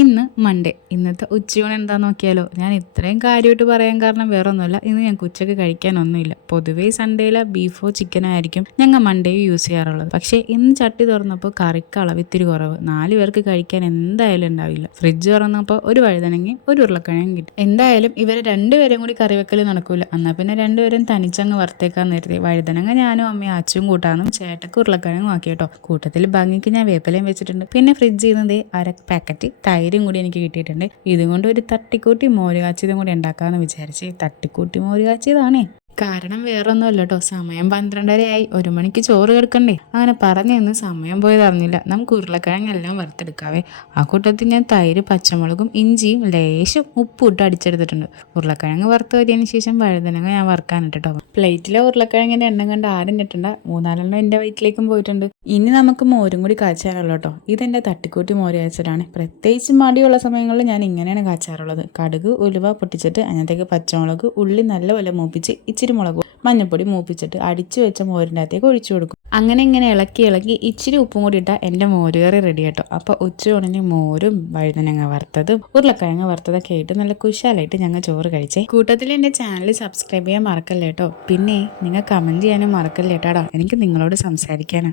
ഇന്ന് മൺഡേ. ഇന്നത്തെ ഉച്ചയൂണ് എന്താന്ന് നോക്കിയാലോ. ഞാൻ ഇത്രയും കാര്യമായിട്ട് പറയാൻ കാരണം വേറെ ഒന്നുമില്ല. ഇന്ന് ഞങ്ങൾക്ക് ഉച്ചയ്ക്ക് കഴിക്കാനൊന്നുമില്ല. പൊതുവേ സൺഡേയിലെ ബീഫോ ചിക്കനോ ആയിരിക്കും ഞങ്ങൾ മൺഡേ യൂസ് ചെയ്യാറുള്ളത്. പക്ഷേ ഇന്ന് ചട്ടി തുറന്നപ്പോൾ കറിക്ക് അളവ് ഇത്തിരി കുറവ്. 4 പേർക്ക് കഴിക്കാൻ എന്തായാലും ഉണ്ടാവില്ല. ഫ്രിഡ്ജ് തുറന്നപ്പോൾ ഒരു വഴുതനങ്ങയും ഒരു ഉരുളക്കിഴങ്ങും കിട്ടി. എന്തായാലും ഇവരെ രണ്ടുപേരും കൂടി കറി വെക്കൽ നടക്കൂല. എന്നാൽ പിന്നെ രണ്ടുപേരും തനിച്ചങ്ങ് വറുത്തേക്കാൻ നേരത്തെ വഴുതനങ്ങ ഞാനും അമ്മയും അച്ഛനും കൂട്ടാനും ചേട്ടക്ക് ഉരുളക്കിഴങ്ങും ആക്കി കേട്ടോ. കൂട്ടത്തിൽ ഭംഗിക്ക് ഞാൻ വേപ്പിലയും വെച്ചിട്ടുണ്ട്. പിന്നെ ഫ്രിഡ്ജിൽ നിന്ന് അര പാക്കറ്റ് തൈരും കൂടി എനിക്ക് കിട്ടിയിട്ടുണ്ട്. ഇതുകൊണ്ട് ഒരു തട്ടിക്കൂട്ടി മോര് കാച്ചിയതും കൂടി ഉണ്ടാക്കാമെന്ന് വിചാരിച്ച് തട്ടിക്കൂട്ടി മോര് കാച്ചിയതാണേ. കാരണം വേറൊന്നുമല്ല കേട്ടോ. സമയം 12:30 1 മണിക്ക് ചോറ് കിടക്കണ്ടേ. അങ്ങനെ പറഞ്ഞു നിന്ന് സമയം പോയത് അറിഞ്ഞില്ല. നമുക്ക് ഉരുളക്കിഴങ്ങെല്ലാം വറുത്തെടുക്കാവേ. ആ കൂട്ടത്തിൽ ഞാൻ തൈര്, പച്ചമുളകും ഇഞ്ചിയും ലേശം ഉപ്പും ഇട്ട് അടിച്ചെടുത്തിട്ടുണ്ട്. ഉരുളക്കിഴങ്ങ് വറുത്ത് വരിയതിന് ശേഷം വഴുതനങ്ങ ഞാൻ വറുക്കാനിട്ട് കേട്ടോ. പ്ലേറ്റിലെ ഉരുളക്കിഴങ്ങിൻ്റെ എണ്ണം കണ്ട് ആരും ഞെട്ടണ്ട. 3-4 എൻ്റെ വയറ്റിലേക്കും പോയിട്ടുണ്ട്. ഇനി നമുക്ക് മോരും കൂടി കാച്ചാറുള്ളൂ കേട്ടോ. ഇതെൻ്റെ തട്ടിക്കൂട്ടി മോര് കാച്ചലാണ്. പ്രത്യേകിച്ച് മടിയുള്ള സമയങ്ങളിൽ ഞാൻ ഇങ്ങനെയാണ് കാച്ചാറുള്ളത്. കടുക് ഉലുവ പൊട്ടിച്ചിട്ട് അതിനകത്തേക്ക് പച്ചമുളക് ഉള്ളി നല്ലപോലെ മൂപ്പിച്ച് ഇച്ചിരി മുളക് മഞ്ഞപ്പൊടി മൂപ്പിച്ചിട്ട് അടിച്ചു വെച്ച മോരിൻ്റെ അകത്തേക്ക് ഒഴിച്ചു കൊടുക്കും. അങ്ങനെ ഇങ്ങനെ ഇളക്കി ഇച്ചിരി ഉപ്പും കൂടി ഇട്ടാൽ എൻ്റെ മോര് കറി റെഡി കേട്ടോ. അപ്പോൾ ഉച്ചയൂണിന് മോരും വഴുതനങ്ങ വറുത്തതും ഉരുളക്കിഴങ്ങ് വറുത്തതൊക്കെ ആയിട്ട് നല്ല കുശാലായിട്ട് ഞങ്ങൾ ചോറ് കഴിച്ചേ. കൂട്ടത്തിൽ എൻ്റെ ചാനൽ സബ്സ്ക്രൈബ് ചെയ്യാൻ മറക്കല്ലേ കേട്ടോ. പിന്നെ നിങ്ങൾ കമൻറ്റ് ചെയ്യാനും മറക്കല്ലേ കേട്ടോ. എനിക്ക് നിങ്ങളോട് സംസാരിക്കാനാണ്.